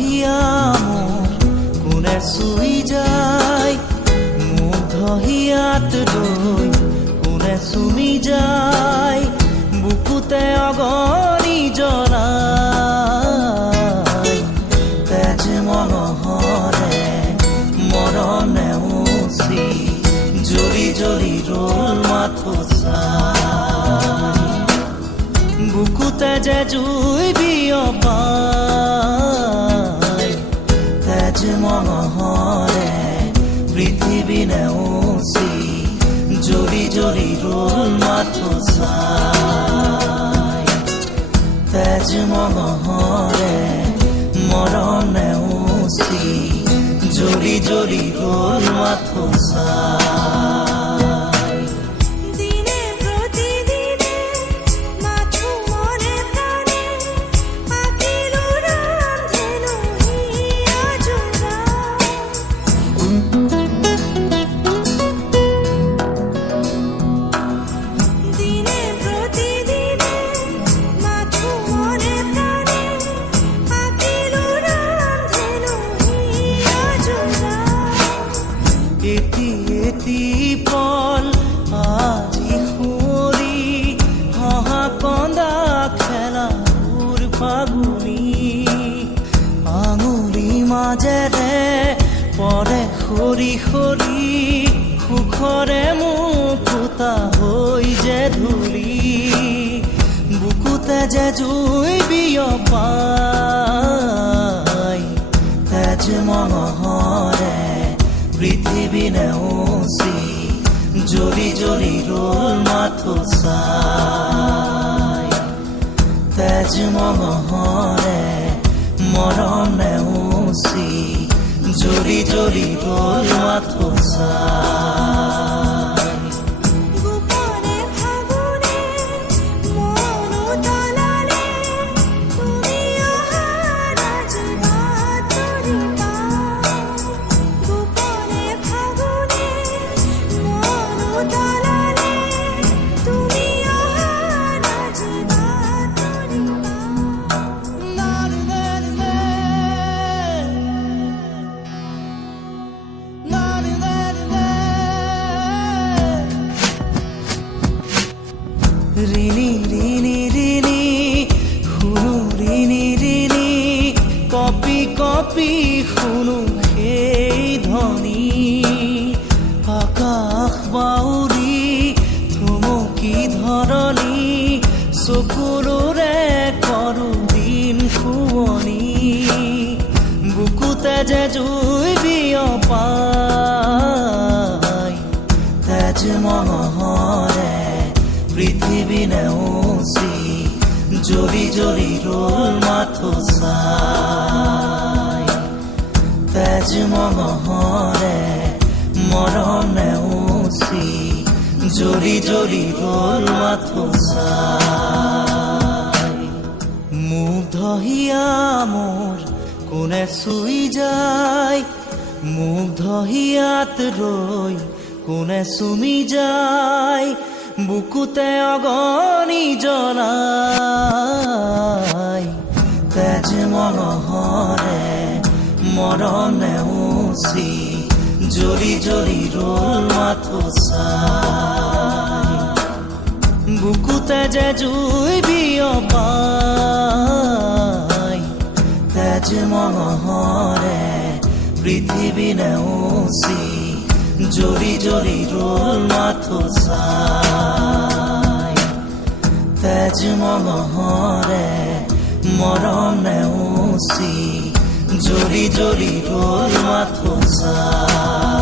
হিয়ামোৰ কোনে চুই যায়, মুগ্ধ হিয়াত ৰৈ কোনে চুমি যায়, বুকুতে অগণি জ্বলাই। তেজ মনোহৰে মৰণে মুচি জ্বলি জ্বলি ৰ'ল মাথো চাই, বুকুতে যে জুই বিয়পাই। তেজ মনোহৰে পৃথিৱী নেওচি জ্বলি জ্বলি ৰ'ল মাথো চাই। তেজ মনোহৰে মৰণ নেওচি জ্বলি জ্বলি ৰ'ল মাথো চাই। দিনে প্ৰতিদিনে মাথো মনে প্ৰাণে পাখিলো ৰান্ধেনো হিয়া জোৰা। দিনে প্ৰতিদিনে মাথো মনে প্ৰাণে পাখিলো ৰান্ধেনো হিয়া জোৰা। এটি এটি পল আজি সুঁৱৰি হহা কন্দা খেলাবোৰ ফাগুনি, আঙুলি মাজেৰে পৰে সৰি সৰি সুখৰে মুকুতা হৈ যে ধূলি, বুকুতে যে জুই বিয়পাই। তেজ মনোহৰে পৃথিৱী নেওচি জ্বলি জ্বলি ৰ'ল মাথো চাই। তেজ মনোহৰে মৰণ নেওচি জ্বলি জ্বলি ৰ'ল মাথো চাই। গোপনে ফাগুনে মন উতলালে তুমি অহাৰ আজি বাট ধৰিবা। গোপনে ফাগুনে মন উতলালে তুমি অহাৰ আজি বাট ধৰিবা। ৰিণি ৰিণি ৰিণি শুনো ৰিণি ৰিণি, কপি কপি শুনো সেই ধ্বনি। আকাশ বাউৰি থুমুকি ধৰণি, চকুলোৰে কৰোঁ দিন শুৱনি, বুকুতে যে জুই বিয়পাই। তেজ মনোহৰে পৃথিৱী নেওচি জ্বলি জ্বলি ৰ'ল মাথো চাই। তেজ মনোহৰে মৰণ নেওচি জ্বলি জ্বলি ৰ'ল মাথো চাই। মুগ্ধ হিয়ামোৰ কোনে চুই যায়, মুগ্ধ হিয়াত ৰৈ কোনে চুমি যায়, বুকুতে অগণি জ্বলাই। তেজ মনোহৰে মৰণ নেওচি জ্বলি জ্বলি ৰ'ল মাথো চাই, বুকুতে যে জুই বিয়পাই। তেজ মনোহৰে পৃথিৱী নেওচি জ্বলি জ্বলি ৰ'ল মাথো চাই। তেজ মনোহৰে মৰণ নেওচি জ্বলি জ্বলি ৰ'ল মাথো চাই।